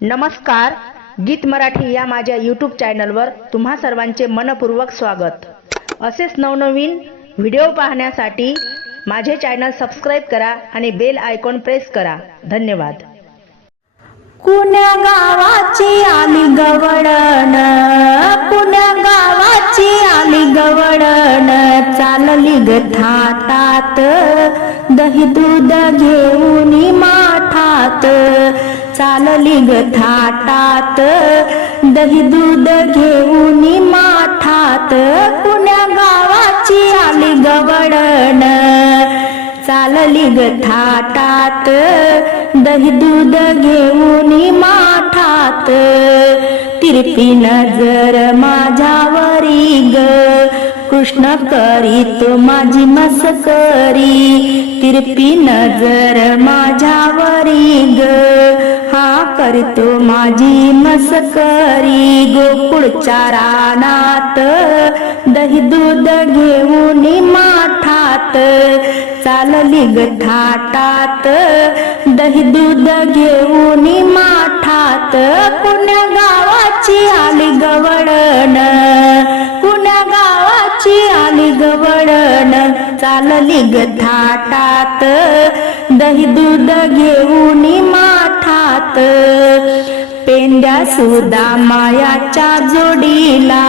नमस्कार गीत मराठी या माझ्या यूट्यूब चॅनलवर तुम्हा सर्वांचे मनपूर्वक स्वागत. असेच नवनवीन व्हिडिओ पाहण्यासाठी माझे चॅनल सबस्क्राईब करा आणि बेल आयकॉन प्रेस करा. धन्यवाद. कुण्या गावाची आली गवळण? कुण्या गावाची आली गवळण? चालली ग थातात दही दूध घेऊन माठात. चालली ग थाटात. दही दूध घेऊन माठात कुण्या गावाची आली गवडण चालली ग थाटात. दही दूध घेऊन माठात तिरपी नजर माझ्यावरी ग. कृष्ण करीतो माझी मस्करी. तिरपी नजर माझ्यावरी ग. करतो माझी मस्करी गोकुळच्या रानात दही दूध घेऊन माठात चालली ग थाटात. दही दूध घेऊन माठात पुण्या गावाची आली गवळण? पुण्या गावाची आली गवळण? चालली ग थाटात. दही दूध घेऊन हात पेंड्या सुदा मायाच्या जोडीला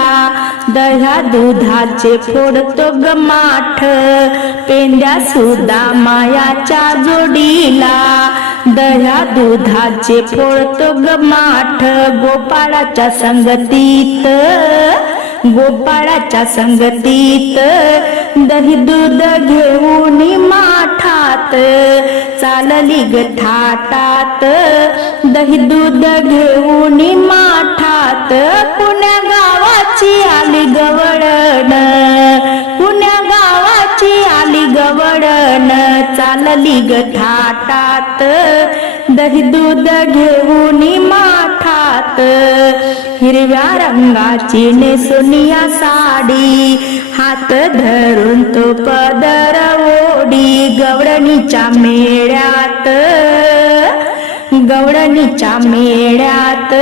दह्या दुधाचे फोडतो ग माठ. पेंड्या सुदा मायाच्या जोडीला दह्या दुधाचे फोडतो ग माठ. गोपाळाच्या संगतीत गोपाळाच्या संगतीत दही दूध घेऊन माठात चालली ग थाटात दही दूध घेऊन माठात पुण्या गावाची आली गवळण. पुण्या गावाची आली गवळण चालली ग थाटात दही दूध घेऊन माठात हिरव्या रंगाची नेसुनिया साडी हात धरून तो पदर गवळणीच्या मेळ्यात गवळणीच्या मेळ्यात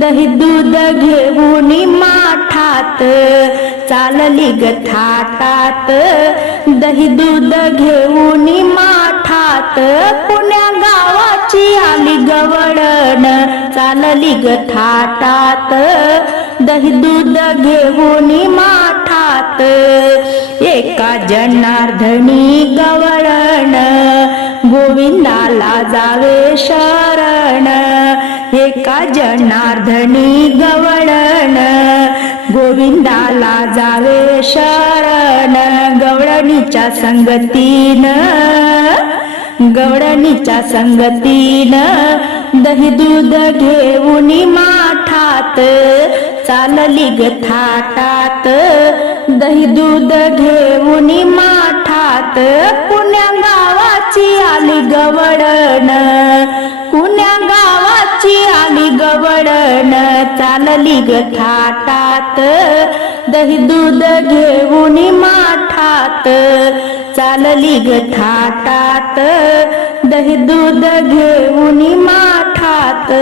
दही दूध घेऊन माठात चालली ग थाटात दही दूध घेऊन माठात पुण्या गावाची आली गवळण चालली ग थाटात दही दूध घेऊन हात एका जनार्दनी गवळण. गोविंदाला जावे शरण. एका जनार्दनी गवळण. गोविंदाला जावे शरण. गवळणीच्या संगतीन गवळणीच्या संगतीन दही दूध घेऊन माठात चालली ग थाटात. दही दूध घेऊन माठात. पुण्या गावाची आली गवडण पुण्या गावाची आली गवडण चालली ग थाटात. दही दूध घेऊन माठात. चालली ग थाटात. दही दूध घेऊन माठात.